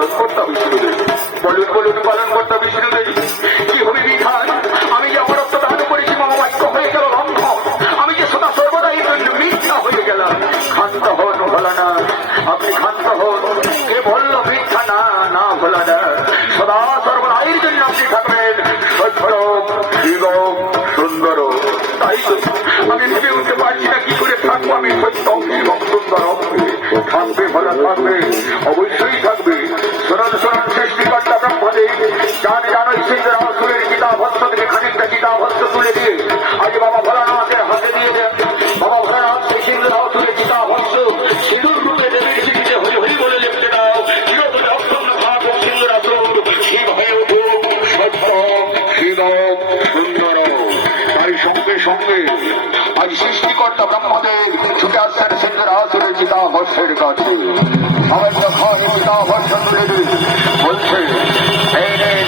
পালন করতে বিষ্ণুদেব। বলুন বলুন পালন করতে বিষ্ণুদেব, কি হবে বিধান? আমি যে অমরত্ব দান করেছি মামা বাক্য হয়ে গেল লঙ্ঘন। আমি যে সদা সর্বদা এই জন্য মিথ্যা হয়ে গেলাম। ক্ষান্ত হন ভোলানা, আপনি ক্ষান্ত হন। কে বলল মিথ্যা? না না ভোলানা, সদা সর্বদা এর জন্য আপনি থাকবেন সত্যরূপ শিবম সুন্দর। তাই তো আমি ভেবে উঠতে পারছি না কি করে থাকবো আমি সত্যম শিবম সুন্দর। থাকবে ভোলা থাকবে, অবশ্যই থাকবে। শোনান শোনান সৃষ্টিকর্তা ব্রহ্মদেব, জানে জানো সিংহের আসুরের চিতাভস্ম থেকে খানিকটা চিতাভস্ম তুলে দিয়ে আজ বাবা ভোলানাথের হাতে দিয়ে দেন। বাবা ভোলানাথ সেই সিংহের আসুরের চিতাভস্ম সিঁদুর রূপে দেবীর চিঠিতে হরি হরি বলে লিখতে দাও। চিরতরে অক্ষম ভাগ সিংহের আসুর শিব হয়ে উঠুক সত্যম শিবম সুন্দর। তাই সঙ্গে সঙ্গে আজ সৃষ্টিকর্তা ব্রহ্মদেব ছুটে আসছেন সিংহের আসুরের চিতাভস্মের কাছে। সবাই যখন চিতাভস্ম তুলে দিন বলছে, এই নেন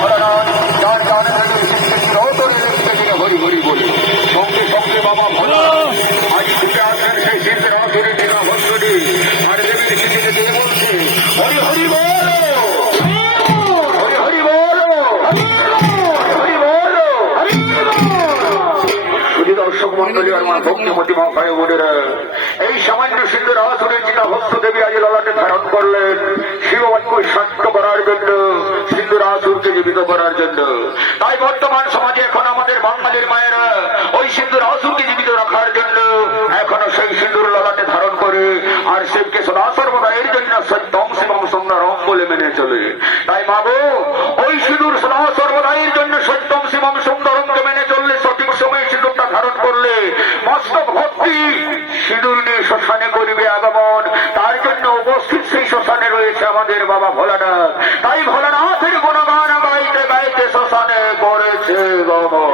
ভোলানাথ, যার যার চিরতরে লিখতে দিন হরি হরি বলে। সঙ্গে সঙ্গে বাবা ভোলানাথ আজ ছুটে আসছেন সেই সিংহের আসুরের চিতাভস্মটি আর দেবীর চিঠিতে দিয়ে বলছে, হরি হরি বল, হরি হরি বল, হরি বল। দর্শক মন্ডলী আর মা ভক্তিমতী মা ভাই বোনেরা, এই সামান্য সিংহের আসুরের চিতাভস্ম দেবী আজ ললাটে ধারণ করলেন শিববাক্য সাক্ষ্য করার জন্য, সিংহের আসুরকে জীবিত করার জন্য। তাই বর্তমান সমাজে এখন আমাদের বাঙালির মায়েরা ওই সিংহের আসুরকে জীবিত রাখার জন্য এখনো সেই সিঁদুর ললাটে ধারণ করে আর শিবকে সদা সর্বদা এর জন্য সত্যম শিবম সুন্দরম বলে মেনে চলে। তাই মাগো, ওই সিঁদুর সদা সর্বদা এর জন্য সত্যম শিবম সুন্দরমকে মেনে চললে, সঠিক সময়ে সিঁদুরটা ধারণ করলে মস্তক ভক্তি সিঁদুর নিয়ে শ্মশানে করবে আগমন। তার জন্য উপস্থিত সেই শ্মশানে রয়েছে আমাদের বাবা ভোলানাথ। তাই ভোলানাথের গুণগান গাইতে গাইতে শ্মশানে করেছে গমন।